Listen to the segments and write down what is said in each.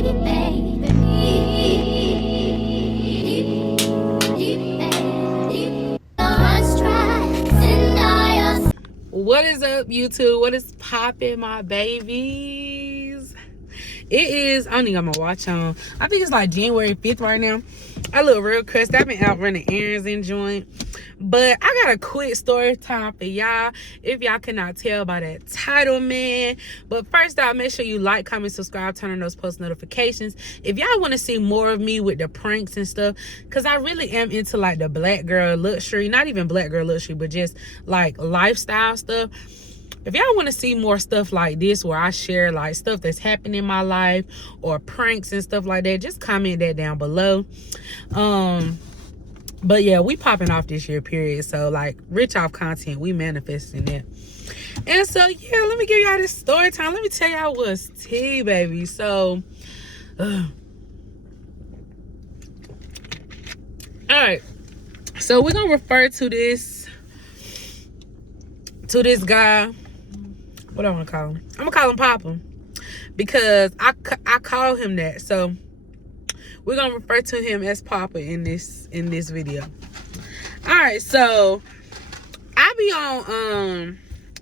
What is up, YouTube? What is poppin', my babies? It is, I don't even got my watch on. I think it's like January 5th right now. I look real crusty. I've been out running errands and joint. But I got a quick story time for y'all. If y'all cannot tell by that title, man. But first off, make sure you like, comment, subscribe, turn on those post notifications. If y'all want to see more of me with the pranks and stuff, because I really am into like the black girl luxury. Not even black girl luxury, but just like lifestyle stuff. If y'all want to see more stuff like this where I share like stuff that's happened in my life or pranks and stuff like that, just comment that down below. But yeah, we popping off this year, period. So like rich off content, we manifesting it. And so yeah, let me give y'all this story time. Let me tell y'all what's tea, baby. So all right, so we're gonna refer to this guy. What do I want to call him? I'm gonna call him Papa because I call him that. So we're gonna refer to him as Papa in this video. All right, so I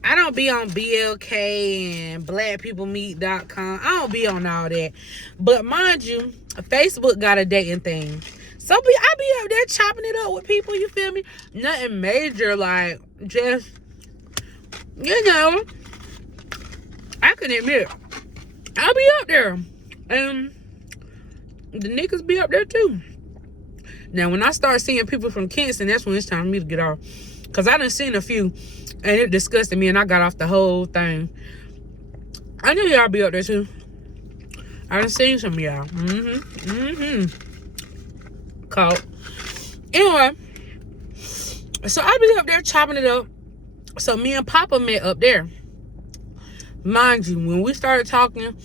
don't be on BLK and blackpeoplemeet.com. I don't be on all that. But mind you, Facebook got a dating thing. So I be up there chopping it up with people, you feel me? Nothing major, like just, you know, I can admit, I'll be up there. And the niggas be up there too. Now, when I start seeing people from Kingston, that's when it's time for me to get off. Because I done seen a few, and it disgusted me, and I got off the whole thing. I knew y'all be up there too. I done seen some of y'all. Caught. Anyway, so I be up there chopping it up. So me and Papa met up there. Mind you, when we started talking,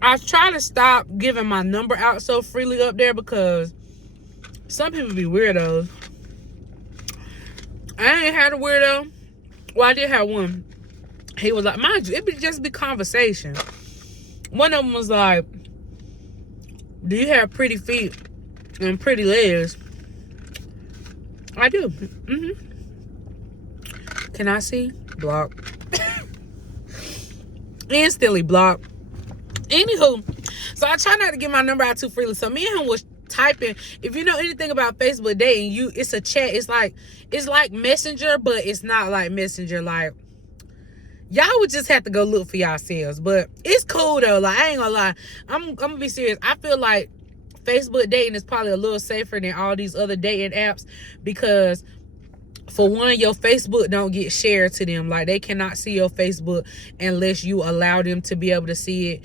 I try to stop giving my number out so freely up there because some people be weirdos. I ain't had a weirdo. Well, I did have one. He was like, mind you, it would just be conversation. One of them was like, do you have pretty feet and pretty legs? I do. Can I see? Block. Instantly blocked. Anywho, so I try not to get my number out too freely. So me and him was typing. If you know anything about Facebook dating, it's a chat. It's like Messenger, but it's not like Messenger. Like, y'all would just have to go look for yourselves. But it's cool though. Like, I ain't gonna lie. I'm gonna be serious. I feel like Facebook dating is probably a little safer than all these other dating apps because, for one, your Facebook don't get shared to them. Like, they cannot see your Facebook unless you allow them to be able to see it.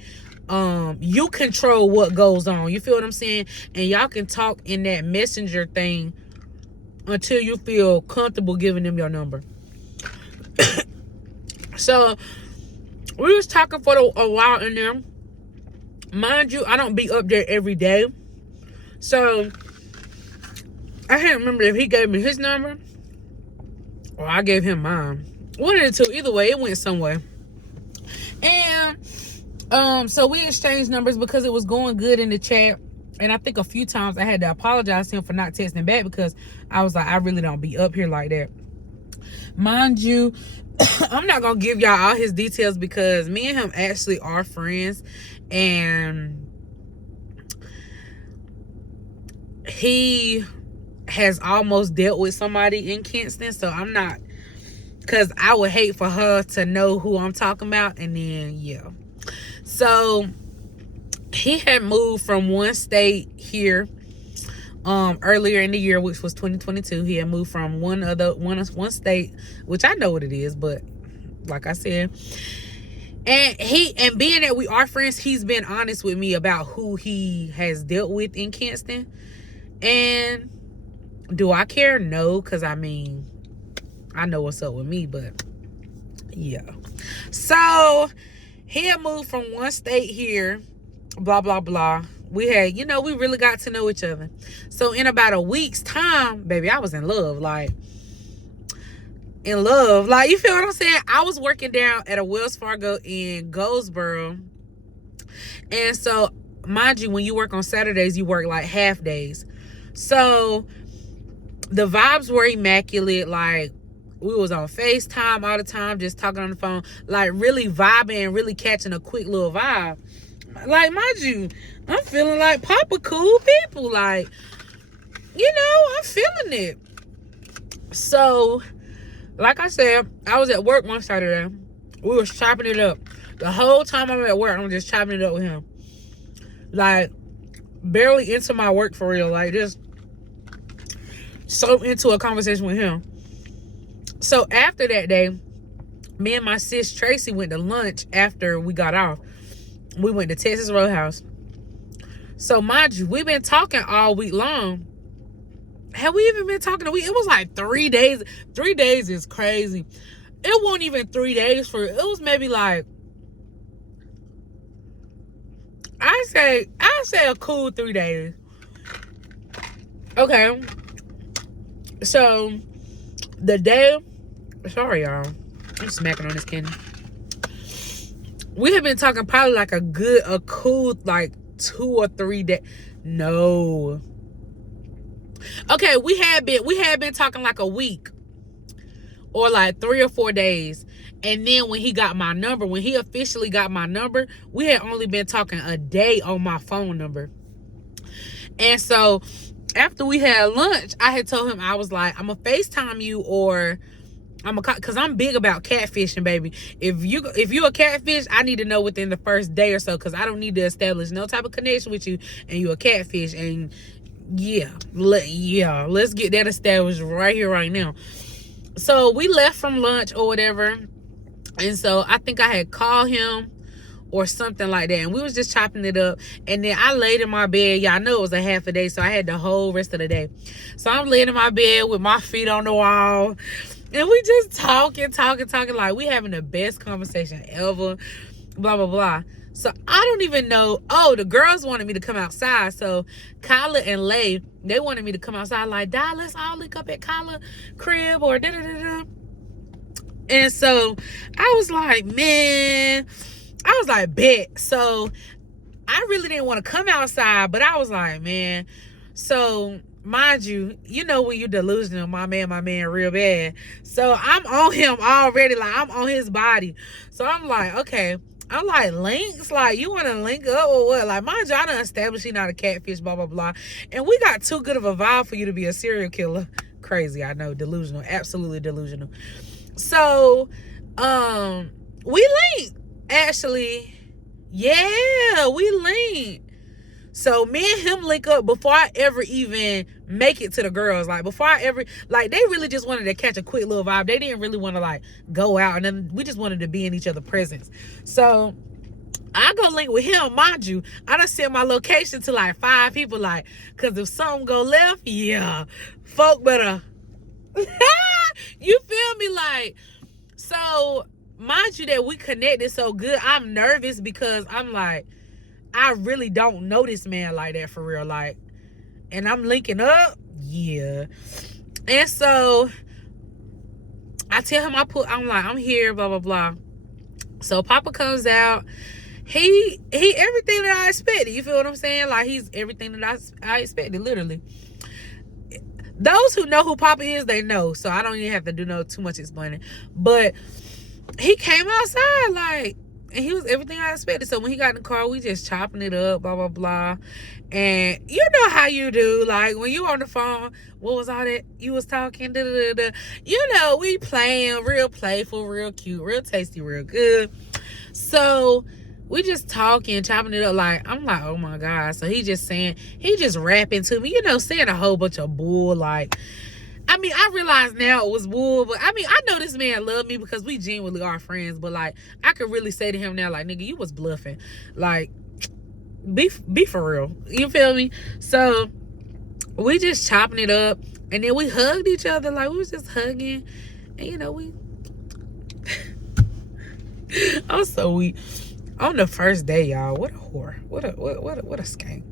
You control what goes on. You feel what I'm saying? And y'all can talk in that messenger thing until you feel comfortable giving them your number. So we was talking for a while in there. Mind you, I don't be up there every day. So I can't remember if he gave me his number or I gave him mine. One of the two. Either way, it went somewhere. And so we exchanged numbers because it was going good in the chat. And I think a few times I had to apologize to him for not texting back because I was like, I really don't be up here like that. Mind you, I'm not going to give y'all all his details because me and him actually are friends. And he has almost dealt with somebody in Kingston. So I'm not, because I would hate for her to know who I'm talking about. And then, yeah. So he had moved from one state here earlier in the year, which was 2022. He had moved from one state, which I know what it is, but like I said, and being that we are friends, he's been honest with me about who he has dealt with in Kingston. And do I care? No, because I mean, I know what's up with me, but yeah. So he had moved from one state here, blah, blah, blah. We had, we really got to know each other. So in about a week's time, baby, I was in love. Like, you feel what I'm saying? I was working down at a Wells Fargo in Goldsboro. And so mind you, when you work on Saturdays, you work like half days. So the vibes were immaculate. Like, we was on FaceTime all the time, just talking on the phone, like really vibing and really catching a quick little vibe. Like, mind you, I'm feeling like Papa cool people. Like, you know, I'm feeling it. So, like I said, I was at work one Saturday. We was chopping it up. The whole time I'm at work, I'm just chopping it up with him. Like, barely into my work for real. Like, just so into a conversation with him. So after that day, me and my sis Tracy went to lunch after we got off. We went to Texas Roadhouse. So mind you, we've been talking all week long. Have we even been talking a week? It was like 3 days. 3 days is crazy. It wasn't even 3 days for it. It was maybe like, I say a cool 3 days. Okay. So the day, sorry y'all, I'm smacking on this candy. We have been talking probably like a cool like 2 or 3 days. No. Okay, we had been talking like a week or like 3 or 4 days. And then when he got my number, when he officially got my number, we had only been talking a day on my phone number. And so after we had lunch, I had told him, I was like, I'm gonna FaceTime you, or because I'm big about catfishing, baby. If you a catfish, I need to know within the first day or so, because I don't need to establish no type of connection with you and you a catfish. And let's get that established right here, right now. So we left from lunch or whatever, and so I think I had called him or something like that, and we was just chopping it up. And then I laid in my bed. Y'all know it was a half a day, so I had the whole rest of the day. So I'm laying in my bed with my feet on the wall, and we just talking like we having the best conversation ever, blah blah blah. So I don't even know. Oh, the girls wanted me to come outside. So Kyla and Lay, they wanted me to come outside. Like, Dad, let's all link up at Kyla crib or da da da da. And so I was like, man, bet. So I really didn't want to come outside, but I was like, man. So mind you, you know when you delusional, my man real bad. So I'm on him already. Like, I'm on his body. So I'm like, okay. I'm like, links? Like, you want to link up or what? Like, mind you, I done established he not a catfish, blah, blah, blah. And we got too good of a vibe for you to be a serial killer. Crazy, I know. Delusional. Absolutely delusional. So, we linked. Actually, yeah, we linked. So, me and him link up before I ever even make it to the girls. Like, before I ever, like, they really just wanted to catch a quick little vibe. They didn't really want to, like, go out. And then we just wanted to be in each other's presence. So, I go link with him. Mind you, I done sent my location to, like, 5 people. Like, because if something go left, yeah, folk better. You feel me? Like, so, mind you that we connected so good, I'm nervous because I'm like, I really don't know this man like that for real. Like, and I'm linking up. Yeah. And so I tell him I'm like, I'm here, blah, blah, blah. So Papa comes out. He everything that I expected. You feel what I'm saying? Like, he's everything that I expected, literally. Those who know who Papa is, they know. So I don't even have to do too much explaining. But he came outside, like, and he was everything I expected. So when he got in the car, we just chopping it up, blah, blah, blah. And you know how you do. Like, when you on the phone, what was all that you was talking? Da, da, da, da. You know, we playing real playful, real cute, real tasty, real good. So we just talking, chopping it up. Like, I'm like, oh my God. So he just rapping to me, you know, saying a whole bunch of bull. Like, I mean, I realize now it was bull, but I mean, I know this man loved me because we genuinely are friends. But like, I could really say to him now, like, nigga, you was bluffing. Like, be for real. You feel me? So we just chopping it up, and then we hugged each other. Like, we was just hugging, and you know, we. I'm so weak. On the first day, y'all, what a whore, what a skank.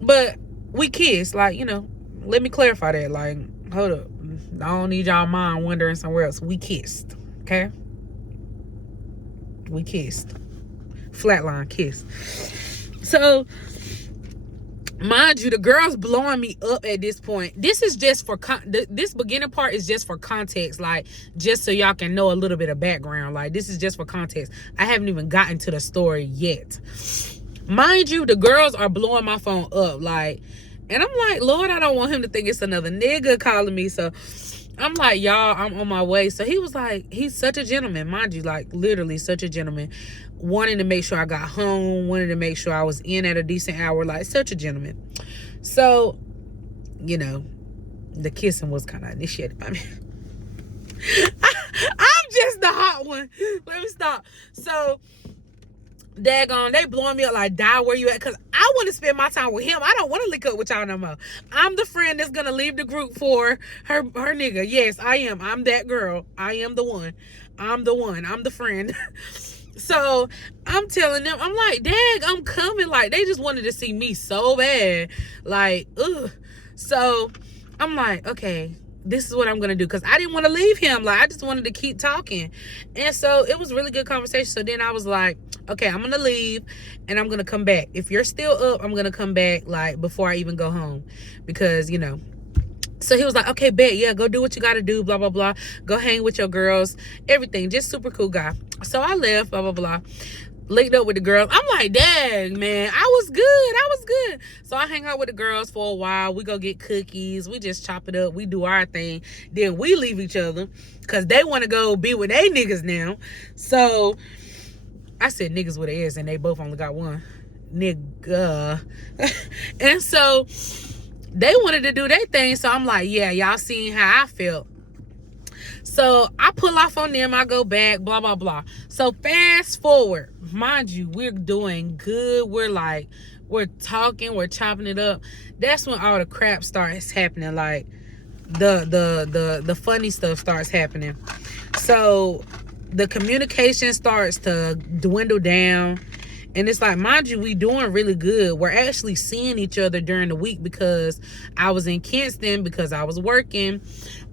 But we kissed, like, you know. Let me clarify that. Like, hold up. I don't need y'all mind wondering somewhere else. We kissed. Okay? We kissed. Flatline kiss. So mind you, the girl's blowing me up at this point. This is just for this beginning part is just for context, like just so y'all can know a little bit of background. Like this is just for context. I haven't even gotten to the story yet. Mind you, the girls are blowing my phone up, like, and I'm like, Lord, I don't want him to think it's another nigga calling me. So I'm like, y'all, I'm on my way. So he was like, he's such a gentleman, mind you, like literally such a gentleman, wanting to make sure I got home, wanted to make sure I was in at a decent hour, like such a gentleman. So, you know, the kissing was kind of initiated by me. I'm just the hot one. Let me stop. So, daggone, they blowing me up like, die where you at? Because I want to spend my time with him. I don't want to link up with y'all no more. I'm the friend that's going to leave the group for her nigga. Yes, I am. I'm that girl. I am the one. I'm the one. I'm the friend. So I'm telling them, I'm like, dag, I'm coming. Like, they just wanted to see me so bad. Like, ugh. So I'm like, okay, this is what I'm going to do. Because I didn't want to leave him. Like, I just wanted to keep talking. And so it was really good conversation. So then I was like, okay, I'm going to leave and I'm going to come back. If you're still up, I'm going to come back, like, before I even go home. Because, you know. So he was like, okay, bet, yeah, go do what you got to do, blah, blah, blah. Go hang with your girls, everything. Just super cool guy. So I left, blah, blah, blah. Linked up with the girls. I'm like, dang, man, I was good. So I hang out with the girls for a while. We go get cookies. We just chop it up. We do our thing. Then we leave each other because they want to go be with they niggas now. So I said niggas with an S, and they both only got one. Nigga. And so they wanted to do their thing. So I'm like, yeah, y'all seen how I felt. So I pull off on them. I go back, blah, blah, blah. So fast forward. Mind you, we're doing good. We're talking. We're chopping it up. That's when all the crap starts happening. Like the funny stuff starts happening. So the communication starts to dwindle down. And it's like, mind you, we doing really good. We're actually seeing each other during the week because I was in Kinston, because I was working,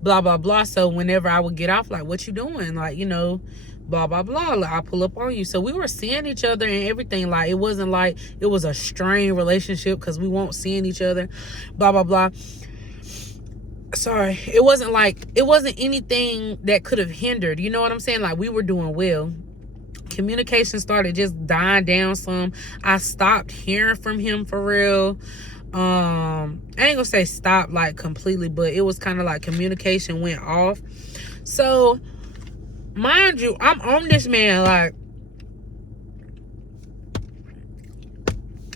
blah, blah, blah. So whenever I would get off, like, what you doing? Like, you know, blah, blah, blah. Like, I pull up on you. So we were seeing each other and everything. Like, it wasn't like it was a strained relationship because we weren't seeing each other, blah, blah, blah. Sorry. It wasn't anything that could have hindered. You know what I'm saying? Like, we were doing well. Communication started just dying down some. I stopped hearing from him for real. I ain't gonna say stop like completely, but it was kind of like communication went off. So mind you, I'm on this man, like,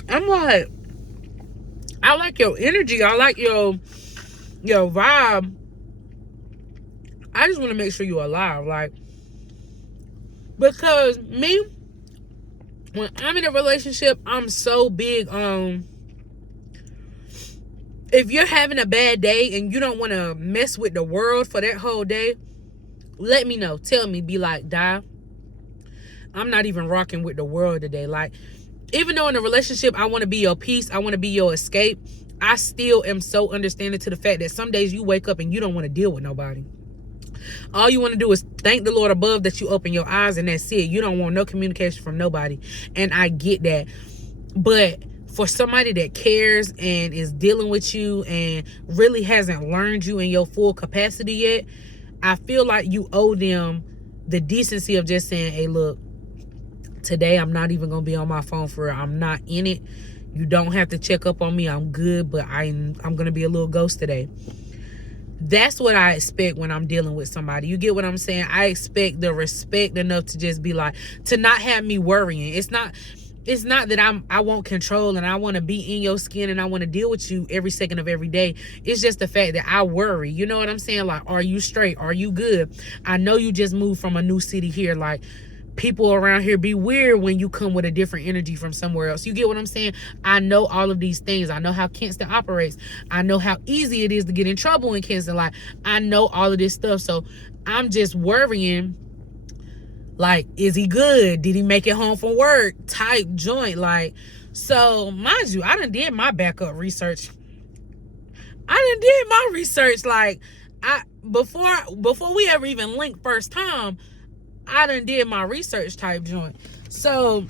I'm like, I like your energy, I like your vibe. I just want to make sure you're alive, like, because me, when I'm in a relationship, I'm so big on, if you're having a bad day and you don't want to mess with the world for that whole day, let me know. Tell me. Be like, Di, I'm not even rocking with the world today. Like, even though in a relationship, I want to be your peace, I want to be your escape, I still am so understanding to the fact that some days you wake up and you don't want to deal with nobody. All you want to do is thank the Lord above that you open your eyes, and that's it. You don't want no communication from nobody. And I get that. But for somebody that cares and is dealing with you and really hasn't learned you in your full capacity yet, I feel like you owe them the decency of just saying, hey, look, today I'm not even going to be on my phone for real. I'm not in it. You don't have to check up on me. I'm good, but I'm going to be a little ghost today. That's what I expect when I'm dealing with somebody. You get what I'm saying? I expect the respect enough to just be like, to not have me worrying. It's not that I want control and I want to be in your skin and I want to deal with you every second of every day. It's just the fact that I worry. You know what I'm saying? Like, are you straight? Are you good? I know you just moved from a new city here. Like, people around here be weird when you come with a different energy from somewhere else. You get what I'm saying? I know all of these things. I know how Kinston operates. I know how easy it is to get in trouble in Kinston. Like, I know all of this stuff. So I'm just worrying, like, is he good? Did he make it home from work? Type joint. Like, so mind you, I done did my backup research. Like, before we ever even linked first time, I done did my research type joint. So,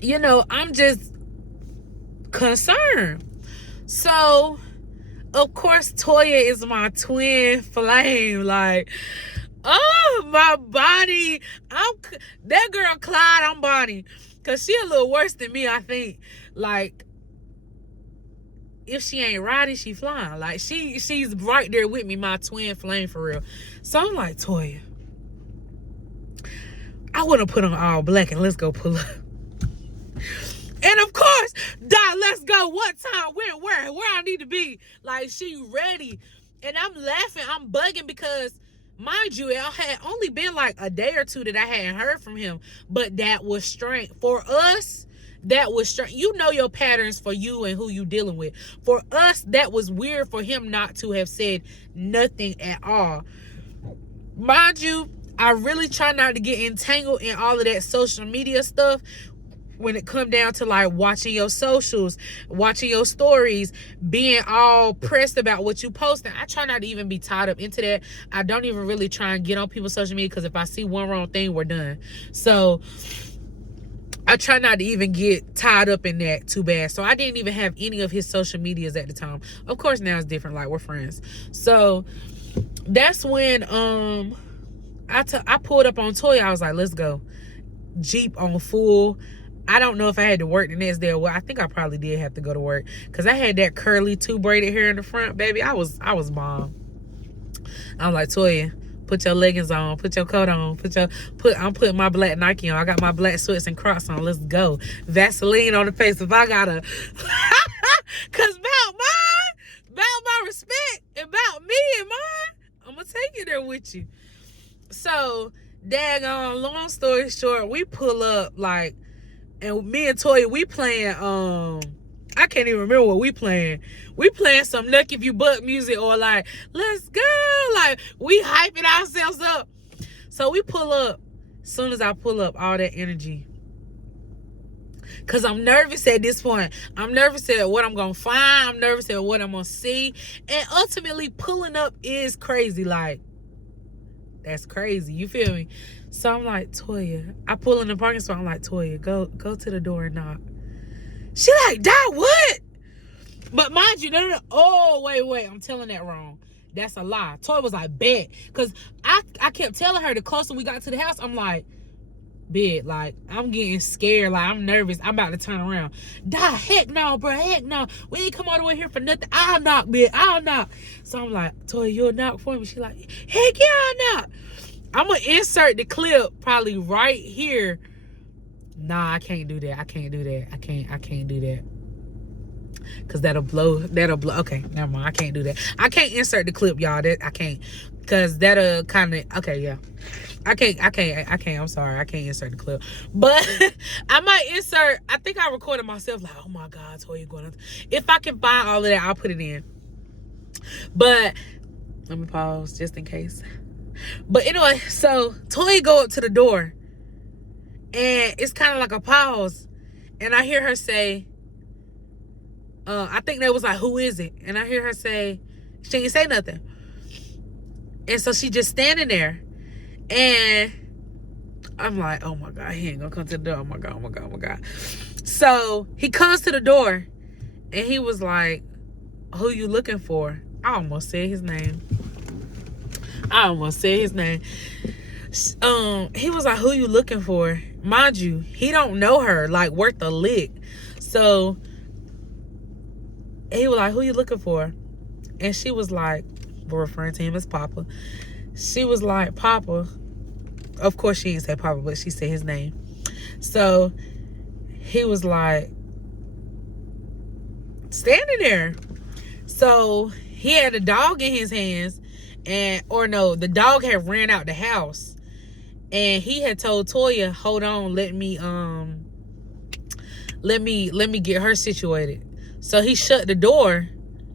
you know, I'm just concern. So, of course, Toya is my twin flame. Like, oh, my Bonnie. That girl Clyde, I'm Bonnie. Because she a little worse than me, I think. Like, if she ain't riding, she flying. Like, she's right there with me, my twin flame for real. So I'm like, Toya, I want to put on all black and let's go pull up. And of course, let's go. What time? Where I need to be. Like, she ready. And I'm laughing. I'm bugging because, mind you, it had only been like a day or two that I hadn't heard from him. But that was strength. For us, that was strength. You know your patterns for you and who you dealing with. For us, that was weird for him not to have said nothing at all. Mind you, I really try not to get entangled in all of that social media stuff when it come down to like watching your socials, watching your stories, being all pressed about what you posting. I try not to even be tied up into that. I don't even really try and get on people's social media because if I see one wrong thing, we're done. So I try not to even get tied up in that too bad. So I didn't even have any of his social medias at the time. Of course, now it's different. Like, we're friends. So that's when I pulled up on Toya. I was like, let's go. Jeep on full. I don't know if I had to work the next day or what. I think I probably did have to go to work because I had that curly 2-braided hair in the front, baby. I was bomb. I'm like, Toya, put your leggings on, put your coat on, I'm putting my black Nike on. I got my black sweats and Crocs on. Let's go. Vaseline on the face if I gotta. Cause about my respect, about me and mine, I'm gonna take you there with you. So, daggone, long story short, we pull up like, and me and Toya, we playing, I can't even remember what we playing. We playing some Nuck If You Buck music or like, let's go. Like, we hyping ourselves up. So we pull up. As soon as I pull up, all that energy. Because I'm nervous at this point. I'm nervous at what I'm going to find. I'm nervous at what I'm going to see. And ultimately, pulling up is crazy. Like, that's crazy. You feel me? So I'm like, Toya. I pull in the parking spot. I'm like, Toya, go to the door and knock. She like, Dad, what? But mind you, no. Oh, wait. I'm telling that wrong. That's a lie. Toya was like, bet. Because I kept telling her the closer we got to the house, I'm like, bet. Like, I'm getting scared. Like, I'm nervous. I'm about to turn around. Dad, heck no, bro. Heck no. We ain't come all the way here for nothing. I'll knock, bet. I'll knock. So I'm like, Toya, you'll knock for me? She like, heck yeah, I'll knock. I'm going to insert the clip probably right here. Nah, I can't do that. I can't do that. Because that'll blow. Okay, never mind. I can't do that. I can't insert the clip, y'all. I can't. Because that'll kind of, okay, yeah. I can't. I'm sorry. I can't insert the clip. But I might insert, I think I recorded myself like, oh my God, Toya going to. If I can find all of that, I'll put it in. But, let me pause just in case. But anyway, so Toya go up to the door. And it's kind of like a pause. And I hear her say, I think that was like, who is it? And I hear her say, she didn't say nothing. And so she just standing there. And I'm like, oh my God, he ain't gonna come to the door. Oh my God. So he comes to the door. And he was like, who you looking for? I almost said his name. He was like, who you looking for? Mind you, he don't know her, like, worth a lick. So he was like, who you looking for? And she was like, we're referring to him as Papa. She was like, Papa. Of course she didn't say Papa, but she said his name. So he was like, standing there. So he had a dog in his hands. The dog had ran out the house. And he had told Toya, hold on, let me get her situated. So he shut the door,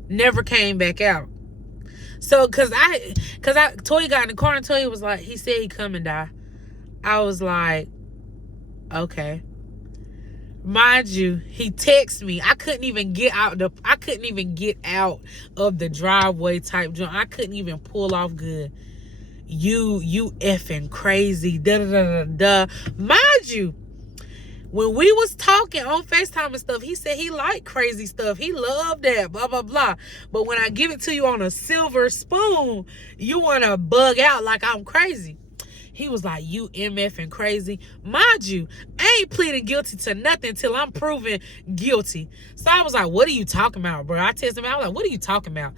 never came back out. So cause Toya got in the car and Toya was like, he said he come and die. I was like, okay. Mind you, he texted me. I couldn't even get out of the driveway type joint. I couldn't even pull off good. You effing crazy. Mind you, when we was talking on FaceTime and stuff, he said he liked crazy stuff. He loved that, blah, blah, blah. But when I give it to you on a silver spoon, you want to bug out like I'm crazy. He was like, you MFing crazy. Mind you, I ain't pleading guilty to nothing till I'm proven guilty. So I was like, what are you talking about, bro? I texted him. I was like, what are you talking about?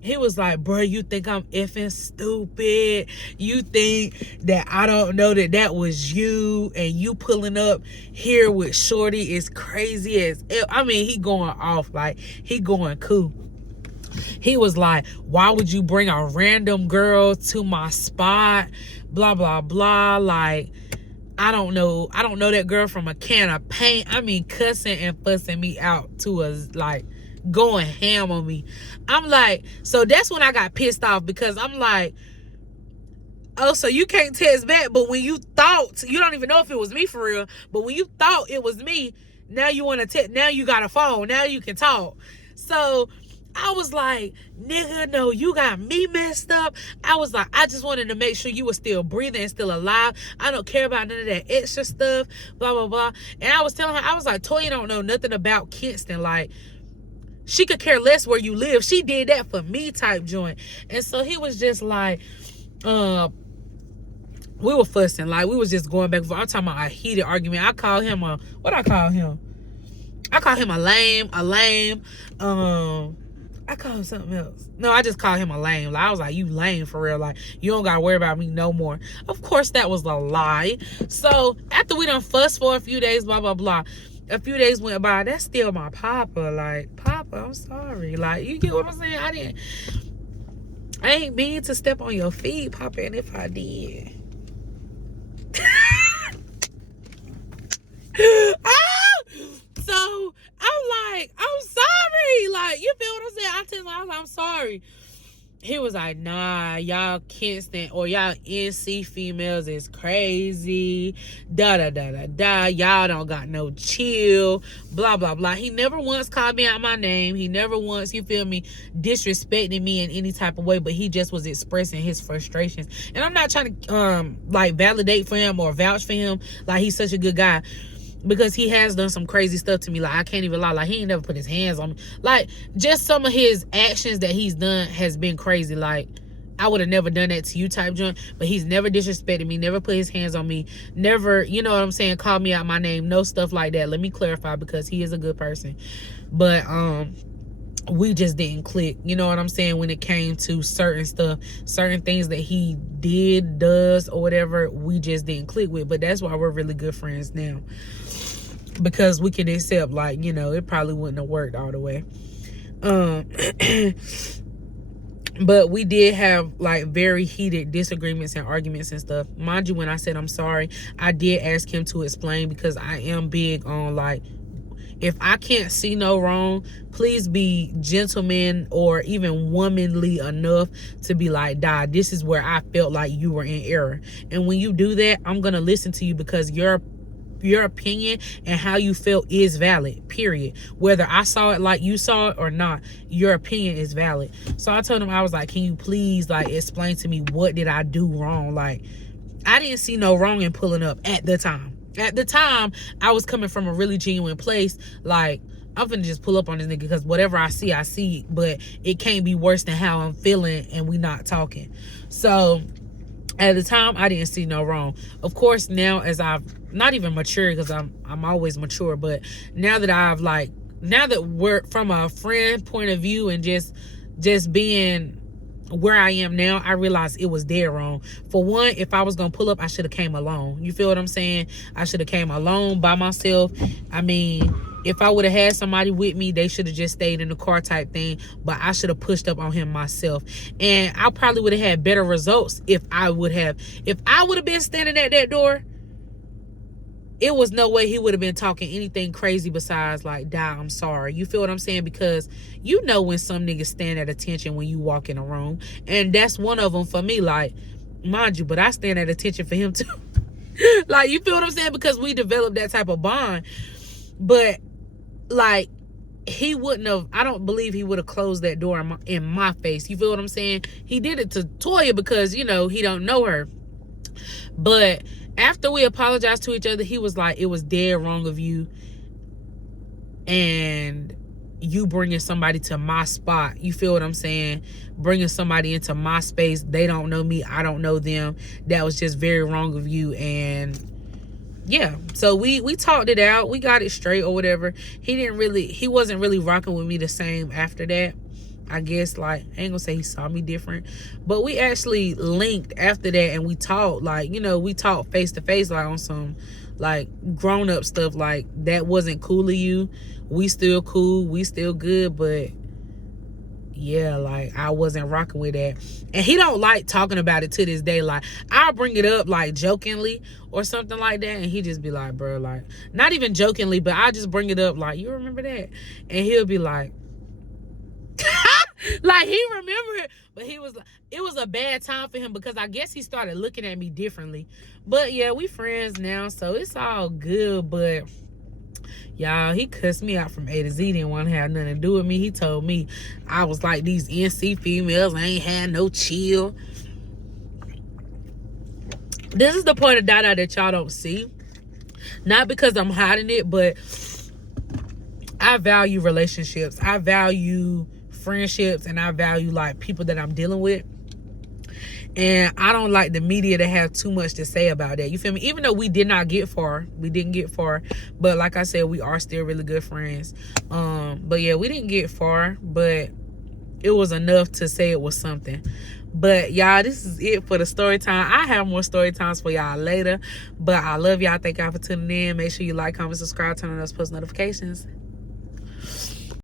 He was like, bro, you think I'm effing stupid? You think that I don't know that that was you, and you pulling up here with Shorty is crazy as... I mean, he going off, like, he going cool. He was like, why would you bring a random girl to my spot? Blah, blah, blah. Like, I don't know that girl from a can of paint. I mean, cussing and fussing me out to us, like, going ham on me. I'm like, so that's when I got pissed off, because I'm like, oh, so you can't text back, but when you thought, you don't even know if it was me for real, but when you thought it was me, now you want to text, now you got a phone, now you can talk. So I was like, nigga, no, you got me messed up. I was like, I just wanted to make sure you were still breathing and still alive. I don't care about none of that extra stuff, blah, blah, blah. And I was telling her, I was like, Toya don't know nothing about Kinston. Like, she could care less where you live. She did that for me type joint. And so he was just like, we were fussing. Like, we was just going back and forth. I'm talking about a heated argument. I call him a, what I call him? I call him a lame. I call him something else. No, I just call him a lame. Like, I was like, you lame for real. Like, you don't got to worry about me no more. Of course, that was a lie. So after we done fussed for a few days, blah, blah, blah. A few days went by. That's still my papa. Like, Papa, I'm sorry. Like, you get what I'm saying? I ain't mean to step on your feet, Papa. And if I did. So I'm like, I'm sorry. Like, you feel what I'm saying? I tell him, I was like, I'm sorry. He was like, nah, y'all Kinston or y'all NC females is crazy. Da da da da da. Y'all don't got no chill. Blah blah blah. He never once called me out my name. He never once, you feel me, disrespecting me in any type of way. But he just was expressing his frustrations. And I'm not trying to like validate for him or vouch for him. Like, he's such a good guy, because he has done some crazy stuff to me. Like, I can't even lie. Like, he ain't never put his hands on me. Like, just some of his actions that he's done has been crazy. Like, I would have never done that to you type joint. But he's never disrespected me. Never put his hands on me. Never, you know what I'm saying, called me out my name. No stuff like that. Let me clarify, because he is a good person. But, we just didn't click, you know what I'm saying, when it came to certain stuff, certain things that he did, does, or whatever, we just didn't click with. But that's why we're really good friends now, because we can accept, like, you know, it probably wouldn't have worked all the way. But we did have, like, very heated disagreements and arguments and stuff. Mind you, when I said I'm sorry, I did ask him to explain, because I am big on, like, if I can't see no wrong, please be gentleman or even womanly enough to be like, Dad, this is where I felt like you were in error. And when you do that, I'm going to listen to you, because your opinion and how you felt is valid, period. Whether I saw it like you saw it or not, your opinion is valid. So I told him, I was like, can you please, like, explain to me, what did I do wrong? Like, I didn't see no wrong in pulling up at the time. At the time, I was coming from a really genuine place. Like, I'm finna just pull up on this nigga, because whatever I see, but it can't be worse than how I'm feeling and we not talking. So at the time, I didn't see no wrong. Of course, now as I've not even matured, because I'm always mature, but now that I've, like, now that we're from a friend point of view and just being where I am now, I realized it was dead wrong. For one, if I was gonna pull up, I should have came alone. You feel what I'm saying? I should have came alone by myself. I mean, if I would have had somebody with me, they should have just stayed in the car type thing. But I should have pushed up on him myself. And I probably would have had better results if I would have been standing at that door. It was no way he would have been talking anything crazy besides, like, "Dad, I'm sorry." You feel what I'm saying? Because you know when some niggas stand at attention when you walk in a room. And that's one of them for me. Like, mind you, but I stand at attention for him too. Like, you feel what I'm saying? Because we developed that type of bond. But, like, he wouldn't have, I don't believe he would have closed that door in my face. You feel what I'm saying? He did it to Toya because, you know, he don't know her. But After we apologized to each other, he was like, it was dead wrong of you, and you bringing somebody to my spot. You feel what I'm saying? Bringing somebody into my space. They don't know me, I don't know them. That was just very wrong of you. And yeah, so we talked it out, we got it straight or whatever. He wasn't really rocking with me the same after that. I guess, like, I ain't gonna say he saw me different, but we actually linked after that, and we talked, like, you know, we talked face to face, like on some like grown up stuff. Like, that wasn't cool of you, we still cool, we still good, but yeah, like, I wasn't rocking with that. And he don't like talking about it to this day. Like, I'll bring it up like jokingly or something like that, and he just be like, bro, like, not even jokingly, but I just bring it up like, you remember that? And he'll be like like, he remembered, but he was like, it was a bad time for him, because I guess he started looking at me differently. But yeah, we friends now, so it's all good. But y'all, he cussed me out from A to Z. Didn't want to have nothing to do with me. He told me I was like these NC females, I ain't had no chill. This is the part of Dada that y'all don't see. Not because I'm hiding it, but I value relationships, I value friendships, and I value like people that I'm dealing with. And I don't like the media to have too much to say about that. You feel me? Even though we didn't get far, but like I said, we are still really good friends. But yeah, we didn't get far, but it was enough to say it was something. But y'all, this is it for the story time. I have more story times for y'all later, but I love y'all. Thank y'all for tuning in. Make sure you like, comment, subscribe, turn on those post notifications.